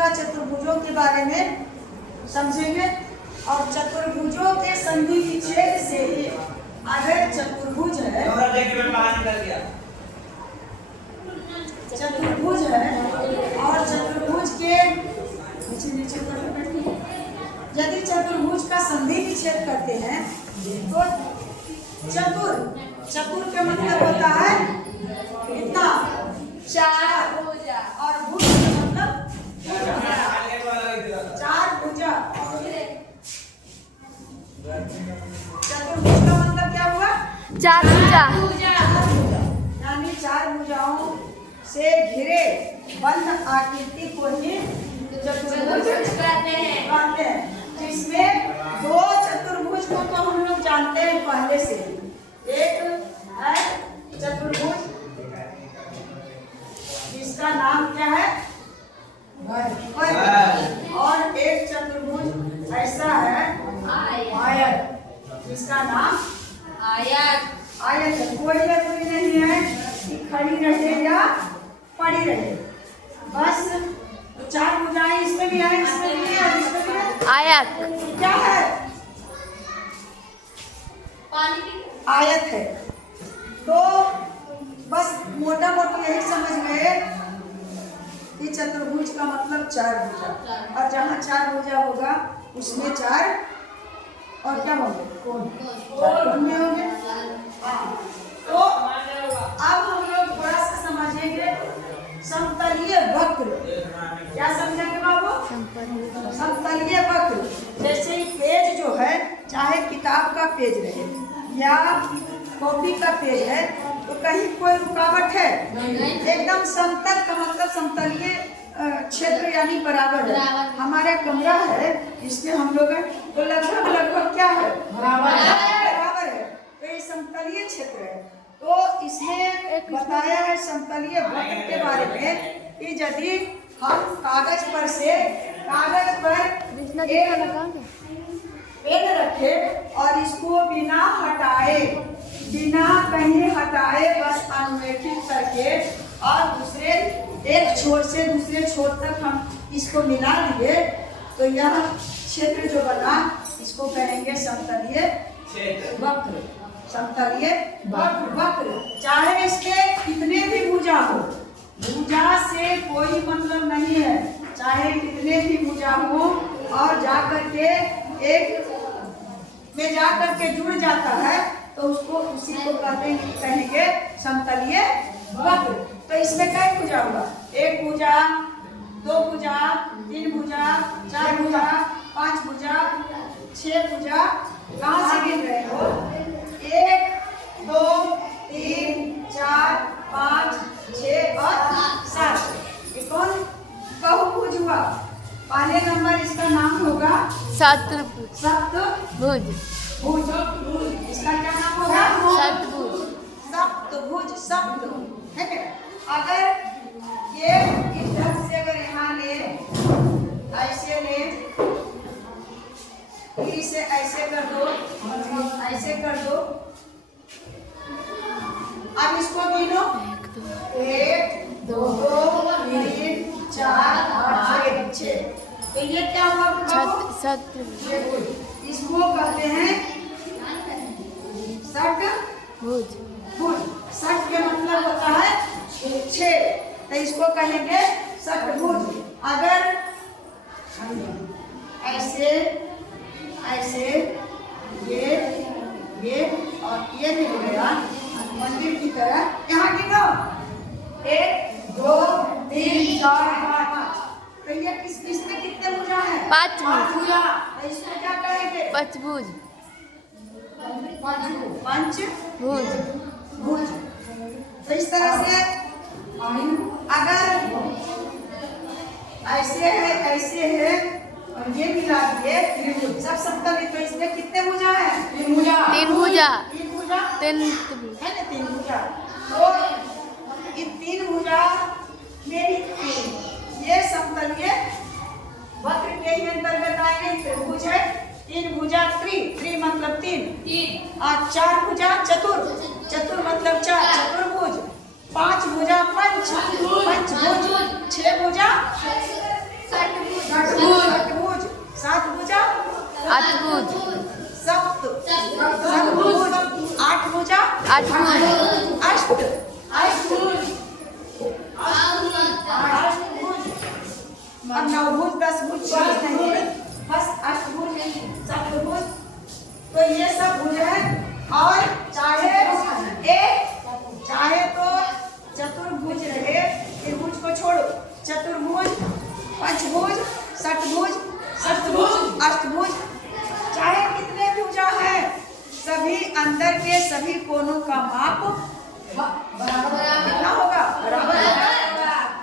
का चतुर्भुजों के बारे में समझेंगे। और चतुर्भुजों के संधि विच्छेद से अगर चतुर्भुज है, चतुर्भुज है और चतुर्भुज के यदि चतुर्भुज का संधि विच्छेद करते हैं तो चतुर का मतलब होता है कितना, चार, और भुज का मतलब चार भुजा। चतुर्भुज का मतलब क्या हुआ, चार भुजा, यानी चार भुजाओं से घिरे बंद आकृति को ही चतुर्भुज कहते हैं। जिसमें दो चतुर्भुज को तो हम लोग जानते हैं पहले से, एक है चतुर्भुज जिसका नाम क्या है, और एक चतुर्भुज ऐसा है आयत जिसका नाम आयत है। कोई जरूरी नहीं है कि खड़ी रहे या पड़ी रहे, बस चार भुजाएं इसमें भी है, इसमें भी है, इसमें भी है। आयत क्या है, आयत है। तो बस मोटा मोटा यही समझ गए कि चतुर्भुज का मतलब चार भुजा, और जहाँ चार भुजा होगा उसमें चार और क्या होंगे, कोण होंगे। तो अब हम लोग थोड़ा सा समझेंगे समतलीय वक्र। क्या समझेंगे बाबू, समतलीय वक्र। जैसे ही पेज जो है, चाहे किताब का पेज रहे या कॉपी का पेज है, तो कहीं कोई रुकावट है, एकदम समतल का मतलब समतलीय क्षेत्र यानी बराबर है। हमारा कमरा है इसमें हम लोग हैं तो लगभग क्या है, बराबर है। तो ये समतलीय क्षेत्र है। तो इसमें बताया है समतलीय वक्र के बारे में कि यदि हम कागज पर पेन रखे और इसको बिना कहीं हटाए बस अनुरेखित करके और दूसरे एक छोर से दूसरे छोर तक हम इसको मिला दिए, तो यह क्षेत्र जो बना इसको कहेंगे समतलीय वक्र। समतलीय वक्र, चाहे इसके कितने भी भुजा हो, भुजा से कोई मतलब नहीं है, चाहे कितने भी भुजा हो और जाकर के एक में जाकर के जुड़ जाता है तो उसको उसी को कहेंगे समतलीय वक्र। तो इसमें कई भुजा हुआ, एक भुजा, दो भुजा, तीन भुजा, चार भुजा, पांच भुजा, छह भुजा। कहाँ से गिन रहे हो, एक, दो, तीन, चार, पाँच, छह और सात। ये कौन बहुभुज हुआ। पहले नंबर इसका नाम होगा सप्तभुज, इसका क्या नाम होगा, सप्तभुज। सप्तभुज है क्या। अगर ये इस ढंग से अगर यहाँ ले, ऐसे ले, इसे ऐसे कर दो, ऐसे कर दो। अब इसको गिनो, एक, दो, तीन, चार, पाँच, छह। तो ये क्या हुआ, इसको कहते हैं षटभुज। षट के मतलब होता है छह, तो इसको कहेंगे षटभुज। अगर ऐसे ऐसे ये और ये भी हो गया मंदिर की तरह, यहाँ गिनो, एक, दो, तीन, चार, पाँच। तो ये किसमें कितने भुजा है, पांच भुजा। तो इसको क्या कहेंगे, पंचभुज। भुज। तो इस तरह से अगर ऐसे है और ये मिला दिए त्रिभुज, सब समतल। तो इसमें कितने भुजा है, तीन भुजा है ना, तीन भुजा। तो ये तीन भुजा मेरी ये समतलीय वक्र के ही अंतर्गत आएंगे। त्रिभुज है, तीन भुजा त्रि मतलब तीन, और चार भुजा चतुर मतलब चार, चतुर्भुज। पांच भुजा पंचभुज, छह भुजा सात भुजा, अष्टभुज, सप्त सप्तभुज, आठ भुजा, अष्टभुज, अष्ट अष्टभुज, अब नवभुज, दसभुज चीज नहीं है, बस अष्टभुज, सप्तभुज। तो ये सब भुज है। और चाहे तो चतुर्भुज रहे, त्रिभुज को छोड़ो, चतुर्भुज, पंचभुज, षटभुज, सप्तभुज, अष्टभुज, चाहे कितने भुजा है, सभी अंदर के सभी कोनों का माप कितना होगा? बराबर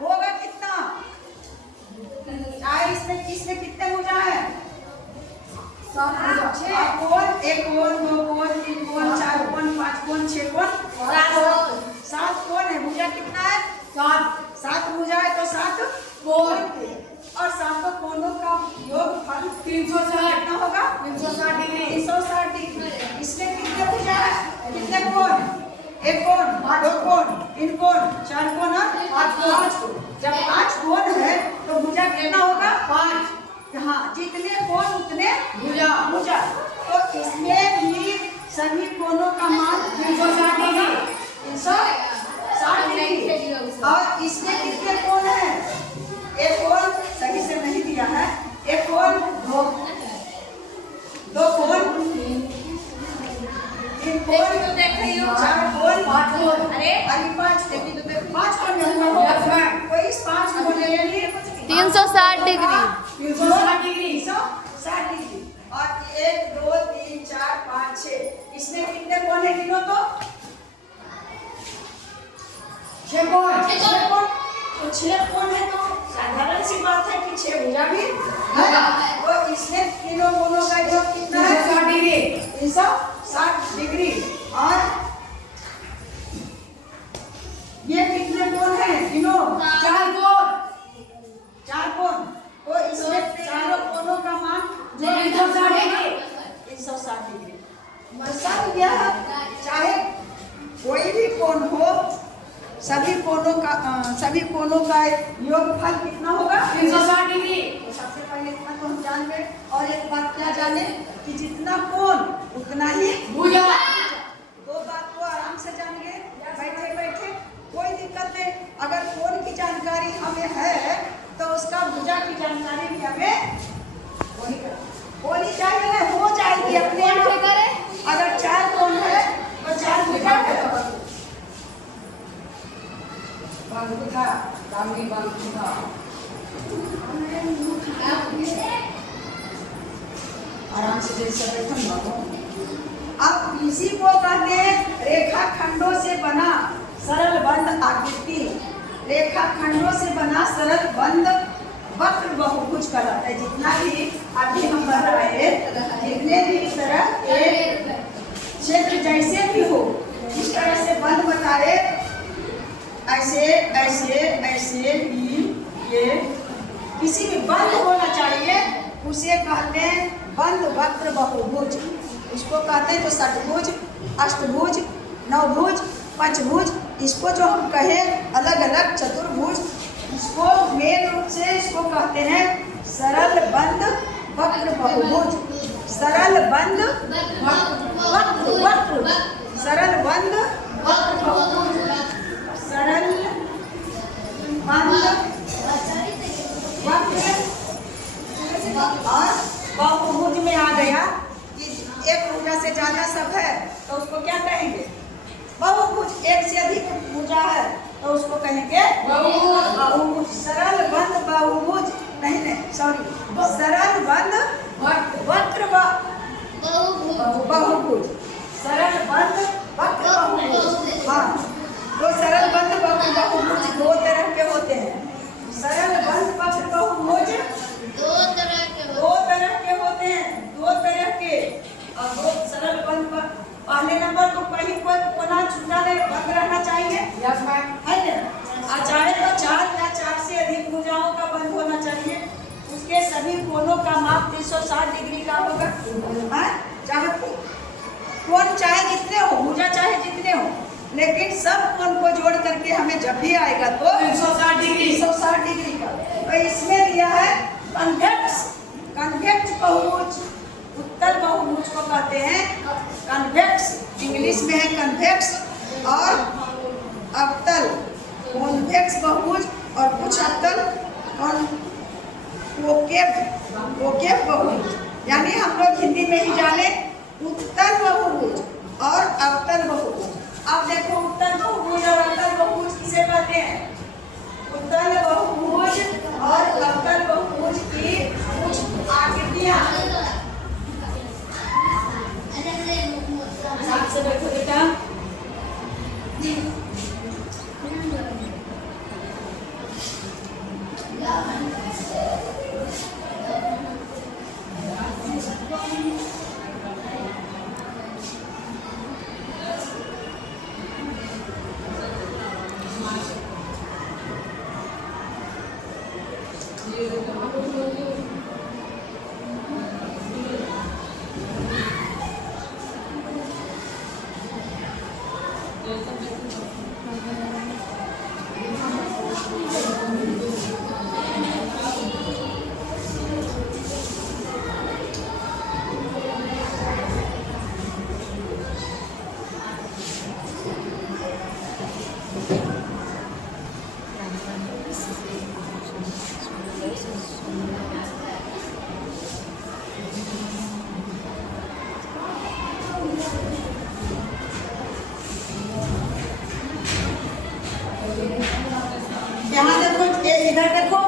होगा। कितना? चाहे इसमें कितने भुजा है? कोण, एक कोण, दो कोण, तीन कोण, चार कोण, पांच कोण, छह कोण, सात कोण है। भुजा कितना है? सात भुजा है तो सात कोण, और सातों कोणों का योग फल 360 कितना होगा? 360 डिग्री। 360 डिग्री। इसमें कितने भुजा है? कितने कोण? एक कोण, दो कोण, तीन कोण, चार कोण और पांच कोण। जब 5 कोण है तो भुजा कितना होगा? 5। हाँ, जितने कोण उतने भुजा। तो इसमें भी सभी कोणों का मान 360 डिग्री। 360 डिग्री। और इसमें कितने कोण है? एक कोण सही से नहीं दिया है। एक कोण, दो कोण, तीन कोण, चार कोण, पांच कोण। अरे 5 कोण नहीं होगा। तो इस 5 कोण यानी 360 डिग्री। 360 डिग्री। 360 डिग्री। और 1 2 3 4 5 6 इसमें कितने कोण है? गिनो तो। 6 कोण। तो 6 कोण है तो साधारण सी बात है कि 6 भुजा भी होगा। तो इसमें तीनों कोणों का योग कितना है? 360 डिग्री। 360 डिग्री। और ये कितने कोण है? गिनो। 4 कोण। तो इसमें चारों कोणों का मान 360 डिग्री। 360 डिग्री। मतलब यह चाहे कोई भी कोण हो, सभी कोणों का योगफल कितना होगा? 360 डिग्री। तो सबसे पहले इतना तो हम जान गए। और एक बात क्या जाने कि जितना कोण उतना ही भुजा। दो बात को आराम से जान गए बैठे बैठे, कोई दिक्कत नहीं। अगर कोण की जानकारी हमें है तो उसका भुजा की जानकारी भी हमें होनी चाहिए ना, हो जाएगी अपने आप। अगर 4 कोण है तो 4 भुजा है। आराम से जैसे बैठो। अब इसी को कहते हैं रेखा खंडों से बना सरल बंद आकृति। रेखा खंडों से बना सरल बंद वक्र बहुभुज कहलाता है। जितना भी अभी हम बनाए, जितने भी इस तरह के क्षेत्र जैसे भी हो, इस तरह से बंद बताए, ऐसे ऐसे ऐसे भी ये किसी भी बंद होना चाहिए, उसे कहते हैं बंद वक्र बहुभुज। उसको कहते हैं तो षटभुज, अष्टभुज, नवभुज, पंचभुज। इसको जो हम कहें अलग अलग चतुर्भुज, इसको मेन रूप से इसको कहते हैं सरल बंद वक्र बहुभुज। सरल बंद वक्र, सरल बंद वक्र बहुभुज, सरल बंद वक्र। और बहुभुज में आ गया कि एक भुजा से ज्यादा सब है तो उसको क्या कहेंगे? बहुभुज। एक से अधिक भुजा है तो उसको कहेंगे बहुभुज। सरल बंद बहुभुज नहीं, सॉरी, सरल बंद वक्र बहुभुज। सरल बंद वक्र बहुभुज। हाँ, तो सरल बंद वक्र बहुभुज 2 तरह के होते हैं। सरल बंद वक्र बहुभुज 2 तरह के होते हैं। 2 तरह के। और 2 सरल बंद, पहले नंबर को कहीं कोई कोना छूटा नहीं, बंद रहना चाहिए, है ना। चाहे तो 4 या 4 से अधिक भुजाओं का बंद होना चाहिए। उसके सभी कोनों का माप 360 डिग्री का होगा। चाहे कोण चाहे जितने हो, भुजा चाहे जितने हो, लेकिन सब कोण को जोड़ करके हमें जब भी आएगा तो 360 डिग्री का। तो इसमें दिया है कन्वेक्स अवतल और वोकेब बहुभुज, यानी हम लोग हिंदी में ही जाने उत्तल बहुभुज और अवतल बहुभुज। अब देखो उत्तल बहुभुज और अवतल बहुभुज किसे कहते हैं? उत्तल बहुभुज और अवतल बहुभुज की कुछ आकृतियां। साथ से बैठो बेटा। यहाँ देखो, इधर देखो,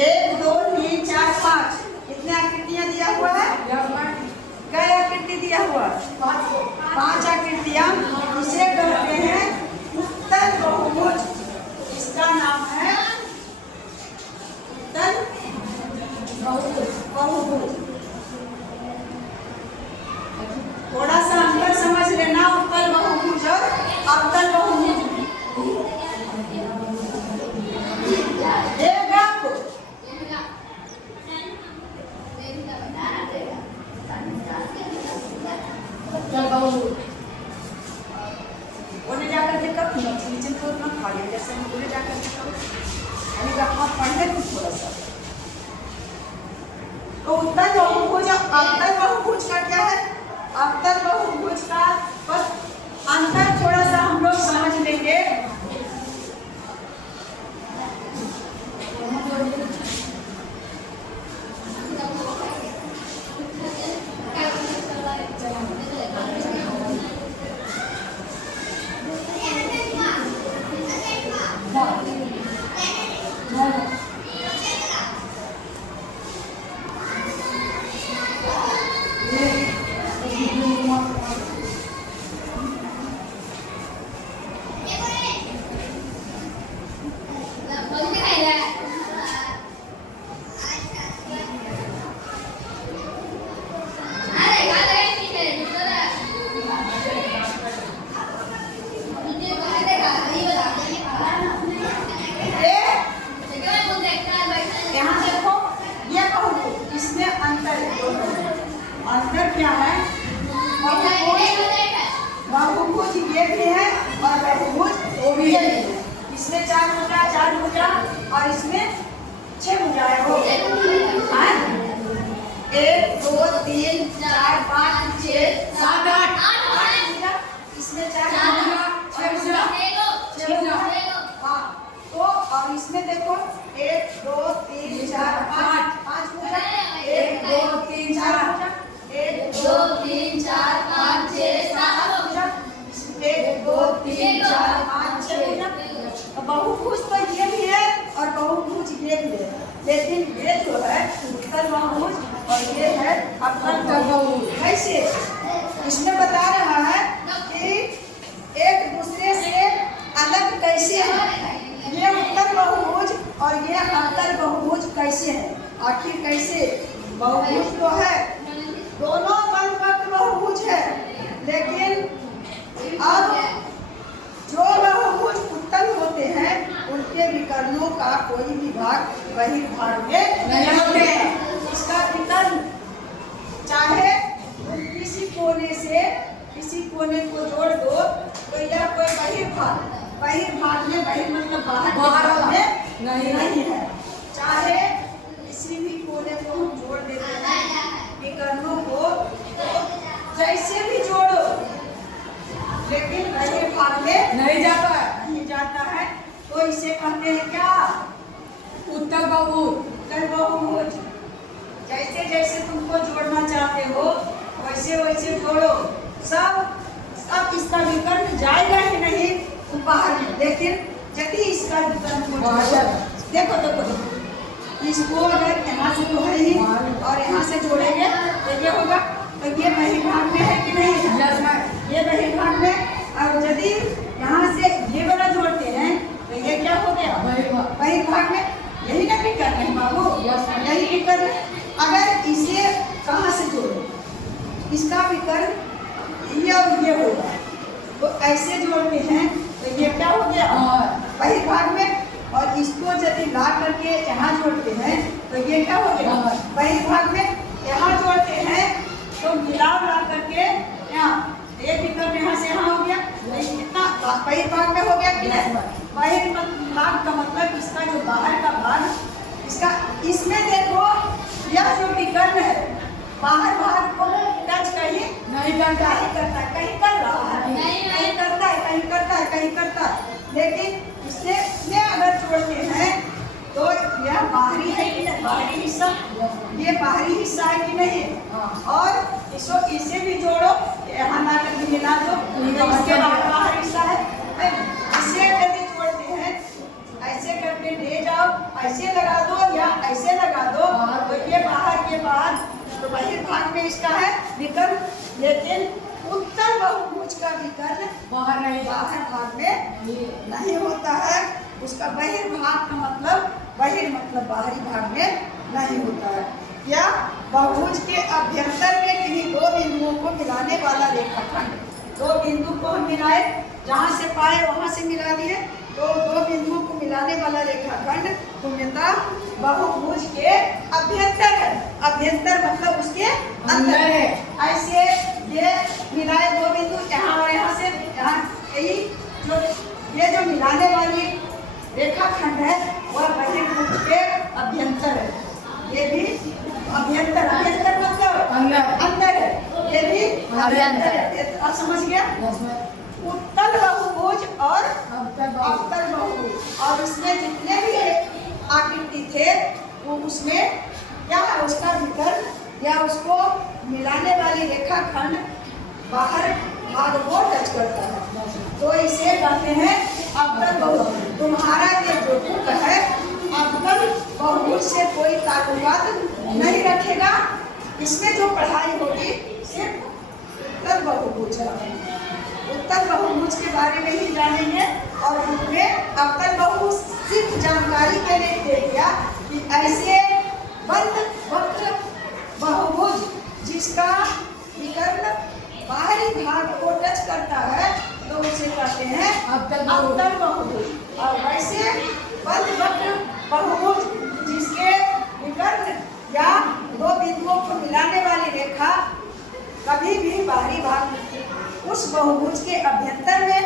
1 2 3 4 5 कितने आकृतियां दिया हुआ है? कई आकृति दिया हुआ है? 5 आकृतियां। इसे कहते हैं उत्तल बहुभुज। इसका नाम है उत्तल बहुभुज। थोड़ा सा अंतर समझ लेना उत्तल बहुभुज और अवतल बहुभुज। उन्हें जाकर के कब नीचे को ना खा लिया, जैसे हम उन्हें जाकर के कब यानी कि आप पढ़ने को थोड़ा सा। तो उत्तल बहुभुज अवतल बहुभुज का क्या है? अवतल बहुभुज का बस अंतर थोड़ा सा हम लोग समझ लेंगे। अंतर क्या है? बहुभुज ये भी है और बहुभुज वो भी है। इसमें 4 भुजा और इसमें 6 भुजाएं हो। 1 2 3 4 5 6 7 8 इसमें 4 भुजा 6 भुजा। हाँ, तो और इसमें देखो 1 2 3 4 5 भुजा। 1 2 3 4 1 2 3 4 5 6 7 भुजा। 1 2 3 4 5 6 भुजा। बहुभुज तो ये भी है और बहुभुज ये भी है, लेकिन ये जो है उत्तल बहुभुज और ये है अवतल बहुभुज। कैसे? इसमें बता रहा है कि एक दूसरे से अलग कैसे है। ये उत्तल बहुभुज और ये अवतल बहुभुज कैसे है? आखिर कैसे? बहुभुज तो है, दोनों बनपत्र बहुभुज है, लेकिन अब जो बहुभुज उत्तल होते हैं उनके विकर्णों का कोई भी भाग बहिर्भाग में नहीं होते हैं। इसका विकर्ण चाहे किसी कोने से किसी कोने को जोड़ दो तो यह कोई बहिर्भाग में बहिर मतलब बाहर में नहीं है। चाहे किसी भी कोने को हम जोड़ देते हैं विकर्णों को, तो जैसे भी जोड़ो लेकिन बहिर्भाग में नहीं जाता है, तो इसे कहते हैं क्या? उत्तल बहुभुज। जैसे जैसे तुमको जोड़ना चाहते हो वैसे वैसे जोड़ो। सब इसका विकर्ण जाएगा ही नहीं बाहर में, लेकिन यदि इसका विकर्ण देखो देखो देखो, इसको अगर यहाँ से तो है ही और यहाँ से जोड़ेंगे तो ये होगा, तो ये बहिर्भाग में है कि नहीं है? ये बहिर्भाग में। और यदि यहाँ से ये वाला जोड़ते हैं तो ये क्या हो गया? बहिर्भाग में। यही ना विकर्ण है बाबू, यही विकर्ण है। अगर इसे कहाँ से जोड़ो, इसका विकर्ण ये और ये होगा, तो ऐसे जोड़ते हैं तो ये क्या हो गया? बहिर्भाग में। और इसको यदि ला करके यहाँ जोड़ते हैं तो ये क्या हो गया? बहिर्भाग में। यहाँ जोड़ते हैं तो मिलाव ला करके यहाँ एक विकर्ण यहाँ से यहाँ हो गया, कितना बहिर्भाग में हो गया कि नहीं? बहिर्भाग का मतलब इसका जो बाहर का भाग, इसका इसमें देखो यह जो विकर्ण है बाहर भाग को टच कहीं नहीं करता है, कहीं कर रहा है, कहीं करता है, कहीं करता है, कहीं करता है। लेकिन इससे अगर जोड़ते हैं तो यह बाहरी है कि नहीं? बाहरी हिस्सा, ये बाहरी हिस्सा है कि नहीं? और इसको इसे भी जोड़ो, यहाँ ला कर मिला दो, इसके बाद बाहर हिस्सा है। इसे यदि जोड़ते हैं ऐसे करके ले जाओ, ऐसे लगा दो या ऐसे लगा दो, तो ये बाहर के बाद तो बहिर्भाग में इसका है विकर्ण। लेकिन उत्तल बहुभुज का विकर्ण बाहर भाग में नहीं होता है। उसका बहिर्भाग का मतलब मतलब बाहरी भाग में नहीं होता है। या बहुभुज के अभ्यंतर में किन्हीं दो बिंदुओं को मिलाने वाला रेखाखंड, दो बिंदु को हम मिलाए, जहाँ से पाए वहाँ से मिला दिए, तो दो बिंदुओं को मिलाने वाला रेखाखंड पूर्णतः बहुभुज के अभ्यंतर है। अभ्यंतर मतलब उसके अंदर है। ऐसे ये मिलाए दो बिंदु यहाँ और यहाँ से यहाँ, यही जो ये जो मिलाने वाली रेखाखंड है वह बहिर्भुज के अभ्यंतर है। ये भी अभ्यंतर, अभ्यंतर मतलब अंदर है, ये भी अभ्यंतर है। और समझ गया? उत्तल बहुभुज और अवतल बहुभुज, और उसमें जितने भी आकृति थे वो उसमें क्या है? उसका विकर्ण या उसको मिलाने वाली रेखाखंड बाहर भाग को टच करता है, तो इसे कहते हैं अवतल बहुभुज। तुम्हारा ये जो बुक है अवतल बहुभुज से कोई ताल्लुकात नहीं रखेगा। इसमें जो पढ़ाई होगी सिर्फ उत्तल बहुभुज है। उत्तल बहुभुज के बारे में ही जानेंगे। और उसमें अवतल बहुभुज सिर्फ जानकारी के लिए दे दिया कि ऐसे बंद वक्र बहुभुज जिसका विकर्ण बाहरी भाग को टच करता है तो उसे कहते हैं अवतल बहुभुज। और वैसे बंद वक्र बहुभुज जिसके विकर्ण या दो बिंदुओं को मिलाने वाली रेखा कभी भी बाहरी भाग उस बहुभुज के अभ्यंतर में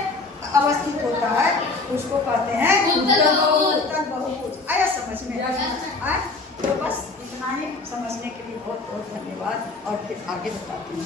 अवस्थित होता है, उसको कहते हैं उत्तल बहुभुज। आया समझ में? आया? तो बस इतना ही समझने के लिए बहुत बहुत धन्यवाद, और फिर आगे बताती हूँ।